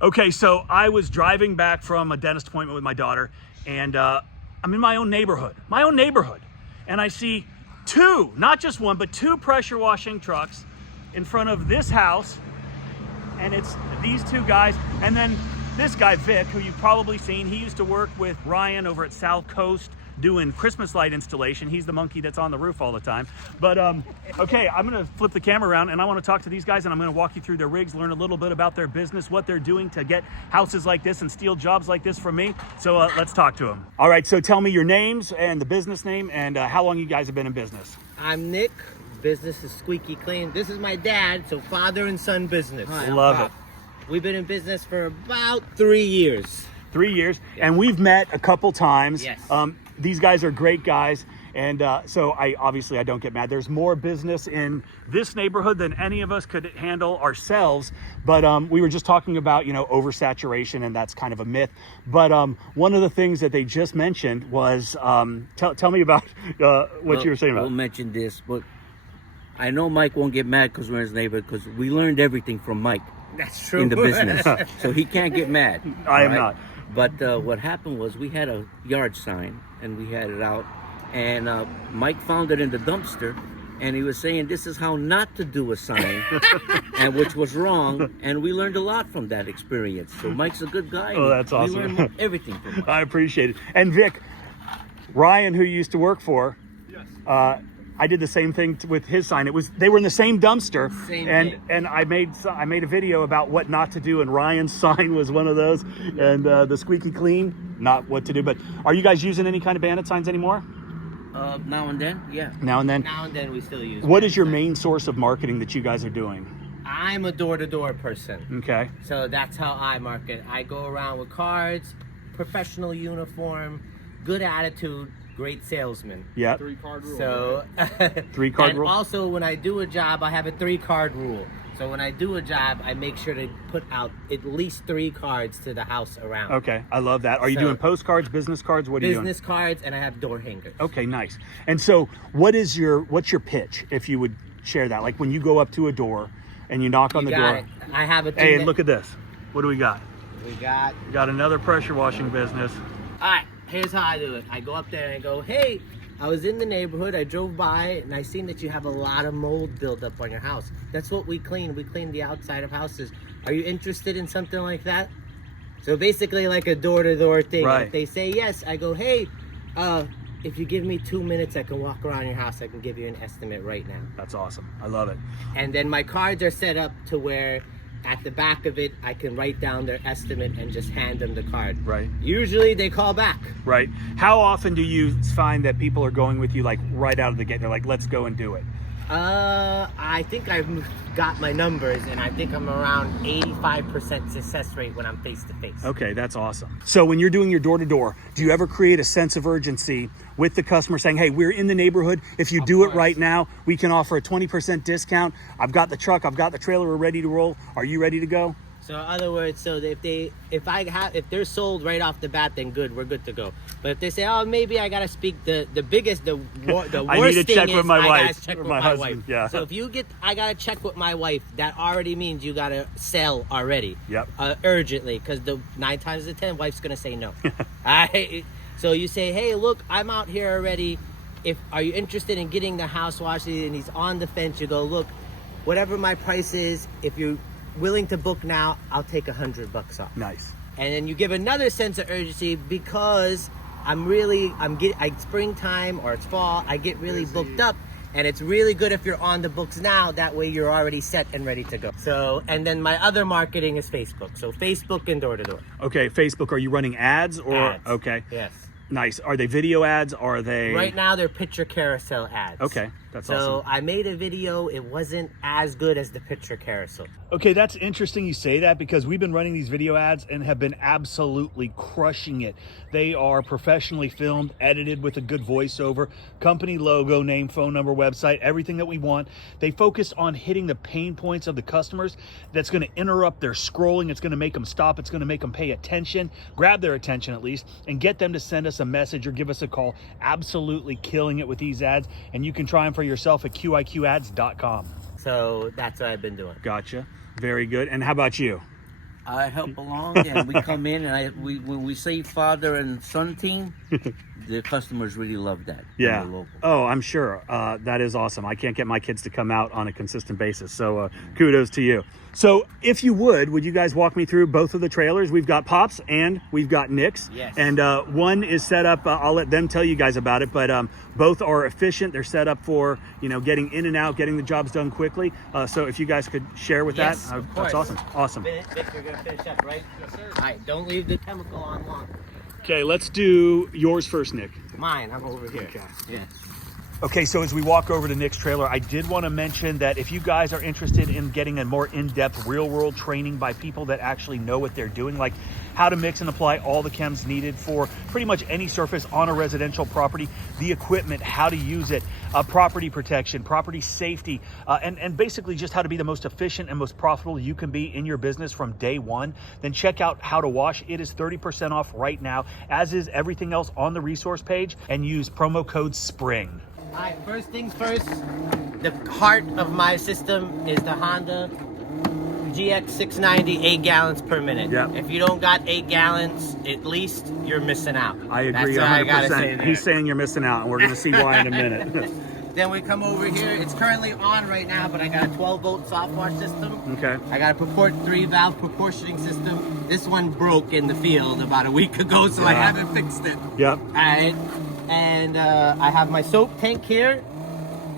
Okay, so I was driving back from a dentist appointment with my daughter, and I'm in my own neighborhood, and I see two, not just one, but two pressure washing trucks in front of this house, and it's these two guys, and then this guy, Vic, who you've probably seen. He used to work with Ryan over at South Coast doing Christmas light installation. He's the monkey that's on the roof all the time. But okay, I'm gonna flip the camera around and I wanna talk to these guys, and I'm gonna walk you through their rigs, learn a little bit about their business, what they're doing to get houses like this and steal jobs like this from me. So let's talk to them. All right, so tell me your names and the business name and how long you guys have been in business. I'm Nick. Business is Squeaky Clean. This is my dad, so father and son business. Hi, love it. We've been in business for about 3 years. 3 years, and we've met a couple times. Yes. These guys are great guys, and so I don't get mad. There's more business in this neighborhood than any of us could handle ourselves, but we were just talking about, oversaturation, and that's kind of a myth. But one of the things that they just mentioned was, tell me about what you were saying about. We'll mention this, but I know Mike won't get mad because we're his neighbor, because we learned everything from Mike. That's true. In the business. So he can't get mad. I am not. But what happened was we had a yard sign and we had it out, and Mike found it in the dumpster, and he was saying this is how not to do a sign, and which was wrong, and we learned a lot from that experience. So Mike's a good guy. Oh, that's awesome. We learned everything from Mike. I appreciate it. And Vic, Ryan, who you used to work for, yes. I did the same thing with his sign. They were in the same dumpster, and I made a video about what not to do, and Ryan's sign was one of those, and the Squeaky Clean, not what to do. But are you guys using any kind of bandit signs anymore? Now and then, yeah. Now and then. Now and then we still use. What is your main source of marketing that you guys are doing? I'm a door-to-door person. Okay. So that's how I market. I go around with cards, professional uniform, good attitude, great salesman. Yeah. 3-card rule. So 3-card rule. And also, when I do a job, I have a 3-card rule. So when I do a job, I make sure to put out at least 3 cards to the house around. Okay, I love that. Are you doing postcards, business cards? What are you doing? Business cards, and I have door hangers. Okay, nice. And so, what's your pitch, if you would share that? Like when you go up to a door and you knock on the door. I have a. Hey, look at this. What do we got? We got another pressure washing business. All right. Here's how I do it. I go up there and I go, hey, I was in the neighborhood. I drove by and I seen that you have a lot of mold buildup on your house. That's what we clean. We clean the outside of houses. Are you interested in something like that? So basically like a door-to-door thing. Right. If they say yes, I go, hey, if you give me 2 minutes, I can walk around your house. I can give you an estimate right now. That's awesome. I love it. And then my cards are set up to where at the back of it, I can write down their estimate and just hand them the card. Right. Usually they call back. Right. How often do you find that people are going with you like right out of the gate? They're like, let's go and do it. I think I've got my numbers, and I think I'm around 85% success rate when I'm face to face. Okay, that's awesome. So when you're doing your door-to-door, do you ever create a sense of urgency with the customer saying, hey, we're in the neighborhood. If you do it right now, we can offer a 20% discount. I've got the truck, I've got the trailer, we're ready to roll. Are you ready to go? So in other words, so if they're sold right off the bat, then good, we're good to go. But if they say, oh, maybe I gotta speak the worst I need to thing check is with my I wife gotta check or with my my husband. wife. Yeah. So if I gotta check with my wife, that already means you gotta sell already. Yep. Urgently, because the 9 times out of 10, wife's gonna say no. So you say, hey, look, I'm out here already. Are you interested in getting the house washed? And he's on the fence. You go, look, whatever my price is, if you're willing to book now, I'll take $100 off. Nice. And then you give another sense of urgency because springtime or it's fall, I get really booked up, and it's really good if you're on the books now. That way you're already set and ready to go. So, and then my other marketing is Facebook. So Facebook and door-to-door. Okay, Facebook. Are you running ads or? Ads. Okay. Yes. Nice. Are they video ads? Are they? Right now they're picture carousel ads. Okay, that's awesome. So I made a video. It wasn't as good as the picture carousel. Okay, that's interesting you say that, because we've been running these video ads and have been absolutely crushing it. They are professionally filmed, edited with a good voiceover, company logo, name, phone number, website, everything that we want. They focus on hitting the pain points of the customers. That's going to interrupt their scrolling. It's going to make them stop. It's going to make them pay attention, grab their attention at least, and get them to send us a message or give us a call. Absolutely killing it with these ads, and you can try them for yourself at qiqads.com. So that's what I've been doing. Gotcha. Very good. And how about you? I help along, and we come in, and when we say father and son team, the customers really love that. Yeah. Local. Oh, I'm sure. That is awesome. I can't get my kids to come out on a consistent basis. So kudos to you. So if you would you guys walk me through both of the trailers? We've got Pop's and we've got Nick's. Yes. And one is set up, I'll let them tell you guys about it, but both are efficient. They're set up for, getting in and out, getting the jobs done quickly. So if you guys could share with Yes, that, of that's course. awesome. Awesome. Vic, you're gonna finish up, right? Yes, sir. All right, don't leave the chemical on long. Okay, let's do yours first, Nick. Mine, I'm over here. Okay. Yeah. Okay, so as we walk over to Nick's trailer, I did want to mention that if you guys are interested in getting a more in-depth real-world training by people that actually know what they're doing, like how to mix and apply all the chems needed for pretty much any surface on a residential property, the equipment, how to use it, property protection, property safety, and basically just how to be the most efficient and most profitable you can be in your business from day one, then check out How to Wash. It is 30% off right now, as is everything else on the resource page, and use promo code SPRING. All right, first things first, the heart of my system is the Honda GX690, 8 gallons per minute. Yep. If you don't got 8 gallons, at least you're missing out. I agree. That's what I gotta say 100%. there. He's saying you're missing out, and we're going to see why in a minute. Then we come over here. It's currently on right now, but I got a 12-volt soft wash system. Okay. I got a 3-valve proportioning system. This one broke in the field about a week ago, so I Yeah. haven't fixed it. Yep. All right. And I have my soap tank here.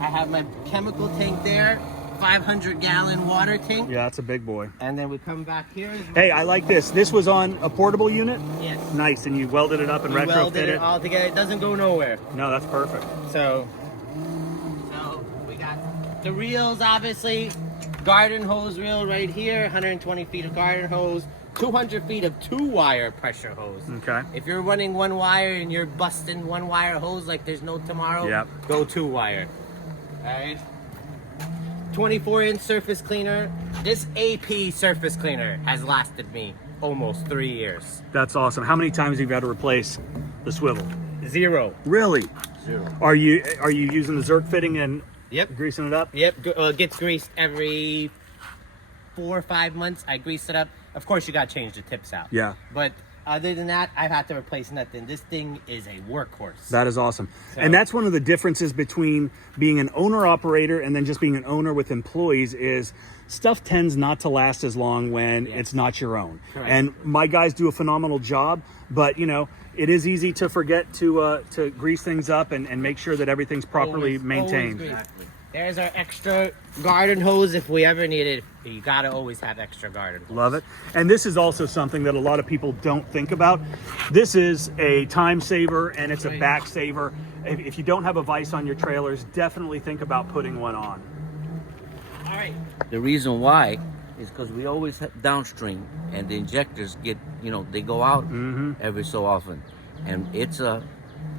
I have my chemical tank there. 500-gallon water tank. Yeah, that's a big boy. And then we come back here. Hey, I like this. This was on a portable unit? Yes. Nice, and you welded it up and We retrofitted welded it? it all together. It doesn't go nowhere. No, that's perfect. So we got the reels, obviously. Garden hose reel right here. 120 feet of garden hose. 200 feet of 2-wire pressure hose. Okay. If you're running 1 wire and you're busting 1-wire hose like there's no tomorrow, Yep. go 2-wire. Alright. 24-inch surface cleaner. This AP surface cleaner has lasted me almost 3 years. That's awesome. How many times have you had to replace the swivel? 0. Really? 0. Are you using the Zerk fitting and Yep. greasing it up? Yep. It gets greased every 4 or 5 months. I grease it up. Of course, you got to change the tips out. Yeah. But other than that, I've had to replace nothing. This thing is a workhorse. That is awesome. So- And that's one of the differences between being an owner-operator and then just being an owner with employees is stuff tends not to last as long when Yes. it's not your own. Correct. And my guys do a phenomenal job, but it is easy to forget to grease things up and make sure that everything's properly Always maintained. grease. There's our extra garden hose if we ever need it. You got to always have extra garden hose. Love it. And this is also something that a lot of people don't think about. This is a time saver and it's a back saver. If you don't have a vise on your trailers, definitely think about putting one on. All right. The reason why is because we always have downstream, and the injectors get, they go out every so often, and it's a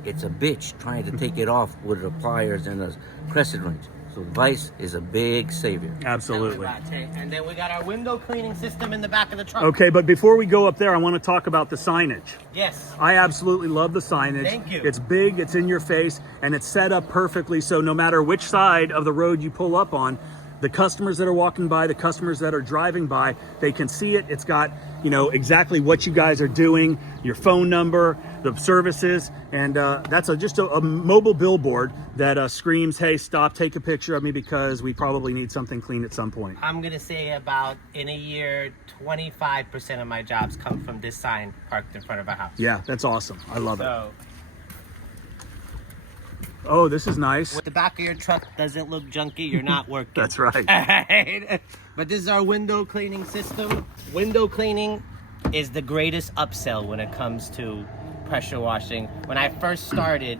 bitch trying to take it off with the pliers and the crescent wrench. So vice is a big savior. Absolutely. And then we got our window cleaning system in the back of the truck. Okay, but before we go up there, I want to talk about the signage. Yes. I absolutely love the signage. Thank you. It's big, it's in your face, and it's set up perfectly so no matter which side of the road you pull up on, the customers that are walking by, the customers that are driving by, they can see it. It's got, exactly what you guys are doing, your phone number, the services, and that's just a mobile billboard that screams, hey, stop, take a picture of me because we probably need something clean at some point. I'm going to say about in a year, 25% of my jobs come from this sign parked in front of a house. Yeah, that's awesome. I love it. So Oh, this is nice. the back of your truck doesn't look junky, you're not working. That's right. Alright. But this is our window cleaning system. Window cleaning is the greatest upsell when it comes to pressure washing. When I first started,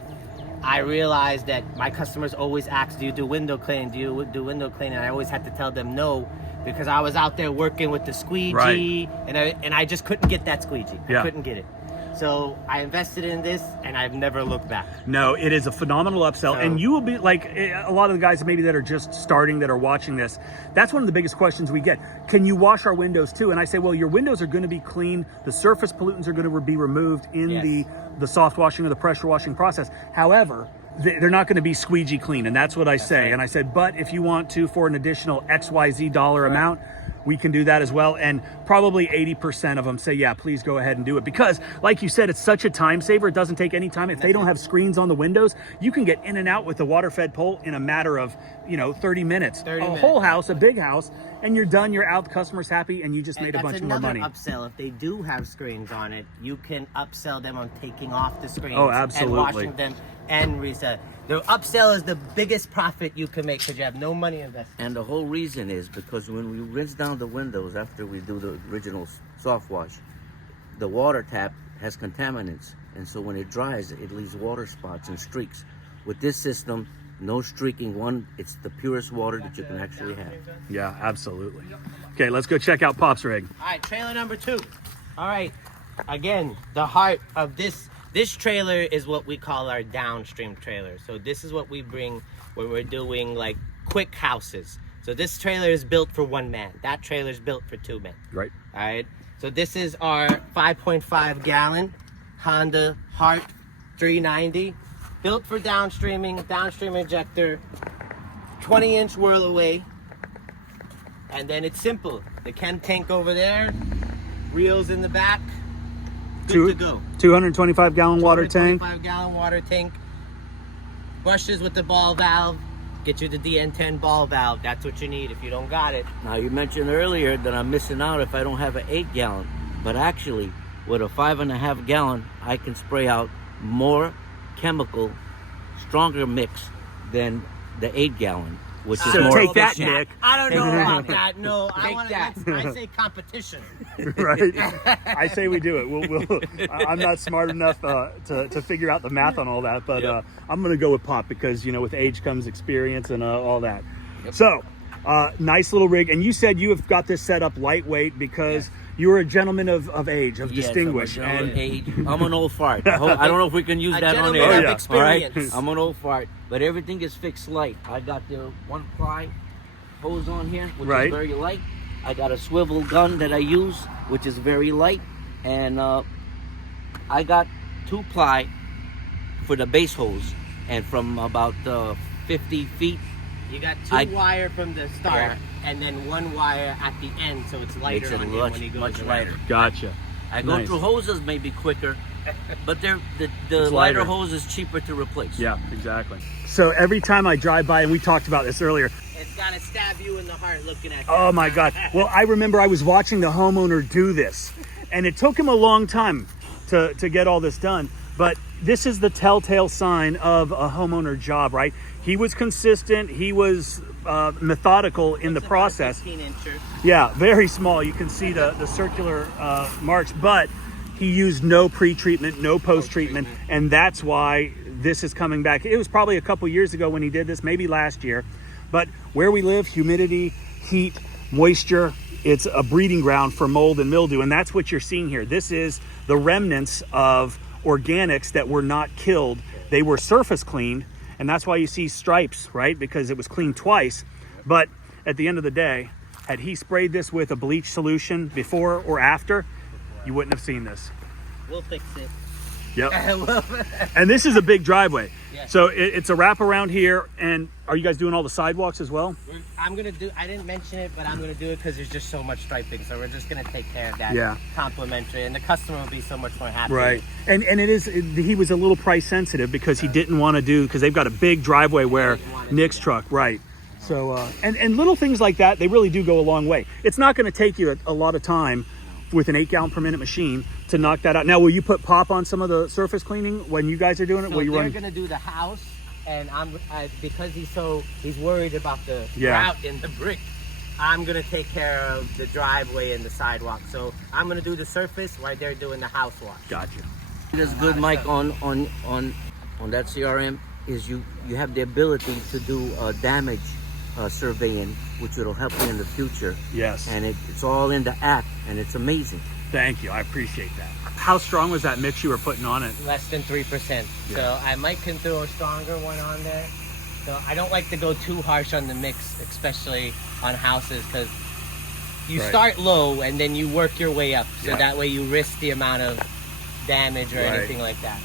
I realized that my customers always ask, do you do window cleaning? Do you do window cleaning? And I always had to tell them no, because I was out there working with the squeegee, Right. and I just couldn't get that squeegee. Yeah. I couldn't get it. So I invested in this, and I've never looked back. No, it is a phenomenal upsell. And you will be like a lot of the guys maybe that are just starting that are watching this. That's one of the biggest questions we get. Can you wash our windows too? And I say, well, your windows are going to be clean. The surface pollutants are going to be removed in Yes. the soft washing or the pressure washing process. However, they're not going to be squeegee clean. And that's what I say. right. And I said, but if you want to, for an additional XYZ dollar amount, we can do that as well. And probably 80% of them say, yeah, please go ahead and do it. Because like you said, it's such a time saver. It doesn't take any time. If they don't have screens on the windows, you can get in and out with the water fed pole in a matter of, 30 minutes. Whole house, a big house, and you're done, you're out, the customer's happy, and you just made a bunch more money. That's another upsell. If they do have screens on it, you can upsell them on taking off the screens. Oh, absolutely. And washing them and resell. The upsell is the biggest profit you can make because you have no money invested. And the whole reason is because when we rinse down the windows after we do the original soft wash, the water tap has contaminants. And so when it dries, it leaves water spots and streaks. With this system, no streaking. It's the purest water that you can actually have. Yeah, absolutely. Okay, let's go check out Pop's rig. All right, trailer number 2. All right, again, the heart of this trailer is what we call our downstream trailer. So this is what we bring when we're doing like quick houses. So this trailer is built for 1 man. That trailer is built for 2 men. Right. All right. So this is our 5.5 gallon Honda Heart 390, built for downstream injector, 20-inch whirl away. And then it's simple. The chem tank over there, reels in the back. Good to go. 225 gallon water tank. 225 gallon water tank. Brushes with the ball valve. Get you the DN10 ball valve. That's what you need if you don't got it. Now, you mentioned earlier that I'm missing out if I don't have an 8 gallon. But actually, with a 5.5 gallon, I can spray out more chemical, stronger mix than the 8 gallon. Which is So more take that, efficient. Nick. I don't know about that. No, I say competition. Right. I say we do it. I'm not smart enough to figure out the math on all that, but I'm going to go with Pop because, with age comes experience and all that. Yep. So, nice little rig. And you said you have got this set up lightweight because you were a gentleman of age, of distinguished. I'm, a gentleman age. I'm an old fart. I don't know if we can use that on gentleman air. of experience. All right? I'm an old fart, but everything is fixed light. I got the 1-ply hose on here, which is very light. I got a swivel gun that I use, which is very light, and I got 2-ply for the base hose, and from about 50 feet. You got 2 wire from the start, and then 1 wire at the end, so it's lighter Makes it on you when he goes much around. lighter. Gotcha. I go through hoses maybe quicker, but the lighter lighter. hose is cheaper to replace. Yeah, exactly. So every time I drive by, and we talked about this earlier, It's got to stab you in the heart looking at that. oh my God. Well, I remember I was watching the homeowner do this, and it took him a long time to get all this done. But this is the telltale sign of a homeowner job, right? He was consistent. He was methodical in the process. 15-incher. Yeah, very small. You can see the circular marks, but he used no pre-treatment, no post-treatment, and that's why this is coming back. It was probably a couple years ago when he did this, maybe last year. But where we live, humidity, heat, moisture, it's a breeding ground for mold and mildew, and that's what you're seeing here. This is the remnants of organics that were not killed. They were surface cleaned, and that's why you see stripes, right? Because it was cleaned twice. But at the end of the day, had he sprayed this with a bleach solution before or after, you wouldn't have seen this. We'll fix it. Yep. And this is a big driveway. Yes. So it's a wrap around here. And are you guys doing all the sidewalks as well? I didn't mention it, but I'm going to do it because there's just so much striping. So we're just going to take care of that complimentary. And the customer will be so much more happy. Right. And he was a little price sensitive because he didn't want to do, because they've got a big driveway where Nick's truck, right. So, and little things like that, they really do go a long way. It's not going to take you a lot of time with an 8 gallon per minute machine to knock that out. Now, will you put Pop on some of the surface cleaning when you guys are doing it? So will you they're run? going to do the house, and because he's worried about the grout in the brick, I'm going to take care of the driveway and the sidewalk. So I'm going to do the surface while they're doing the house wash. Gotcha. What's good, Mike, on that CRM is you have the ability to do damage surveying, which will help you in the future. Yes. And it's all in the app, and it's amazing. Thank you. I appreciate that. How strong was that mix you were putting on it? Less than 3%. Yeah. So I can throw a stronger one on there. So I don't like to go too harsh on the mix, especially on houses, because you start low and then you work your way up. So that way you risk the amount of damage or anything like that.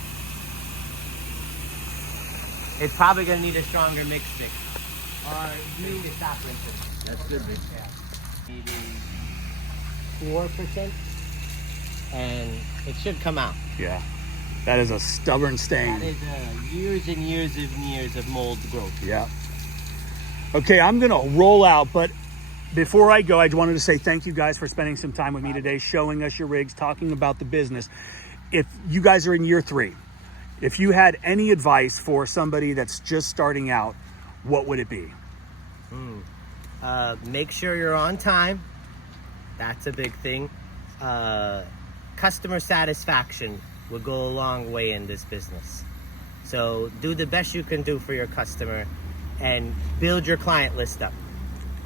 It's probably going to need a stronger mix stick. Or you stop rinsing. That's good, man. Yeah. Maybe 4%, and it should come out. Yeah. That is a stubborn stain. That is years and years of mold growth. Yeah. Okay, I'm going to roll out, but before I go, I just wanted to say thank you guys for spending some time with me today, showing us your rigs, talking about the business. If you guys are in year 3, if you had any advice for somebody that's just starting out, what would it be? Make sure you're on time. That's a big thing. Customer satisfaction will go a long way in this business. So do the best you can do for your customer and build your client list up.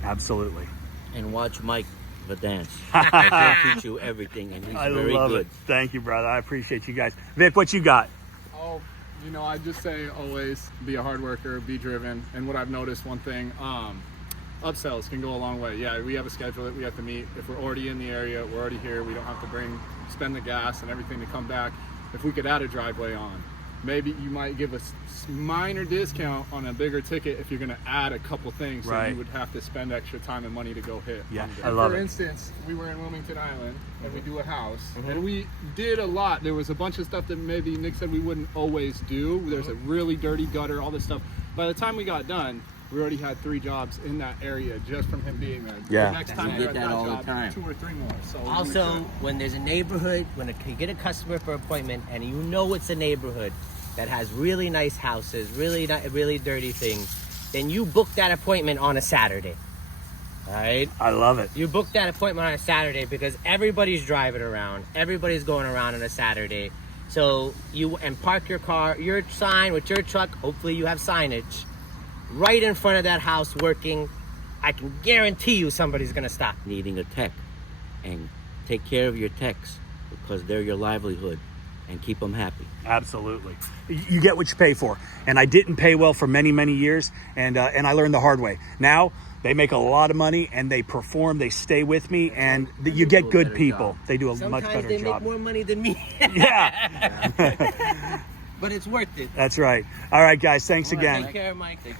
Absolutely. And watch Mike the dance. He'll teach you everything, and he's very love good. it. Thank you, brother. I appreciate you guys. Vic, what you got? Oh, I just say always be a hard worker, be driven. And what I've noticed, one thing, upsells can go a long way. Yeah, we have a schedule that we have to meet. If we're already in the area, we're already here, we don't have to spend the gas and everything to come back. If we could add a driveway on, maybe you might give a minor discount on a bigger ticket if you're going to add a couple things. So Right. you would have to spend extra time and money to go hit. Yeah, one day. I love For it. instance, we were in Wilmington Island and we do a house and we did a lot. There was a bunch of stuff that maybe Nick said we wouldn't always do. There's a really dirty gutter, all this stuff. By the time we got done, we already had 3 jobs in that area just from him being there. Yeah. The next time We we're did at that that all the job, time. 2 or 3 more. So we Also, make sure. when there's a neighborhood, you get a customer for appointment and you know it's a neighborhood that has really nice houses, really dirty things, then you book that appointment on a Saturday. All right? I love it. You book that appointment on a Saturday because everybody's driving around. Everybody's going around on a Saturday. So park your car, your sign with your truck, hopefully you have signage, right in front of that house working. I can guarantee you somebody's gonna stop. Needing a tech, and take care of your techs because they're your livelihood, and keep them happy. Absolutely. You get what you pay for. And I didn't pay well for many, many years, and I learned the hard way. Now, they make a lot of money, and they perform, they stay with me, and you get good better people. job. They do a much Sometimes better they job. make more money than me, Yeah, but it's worth it. that's right. All right, guys, thanks again. Take care, Mike. Take care.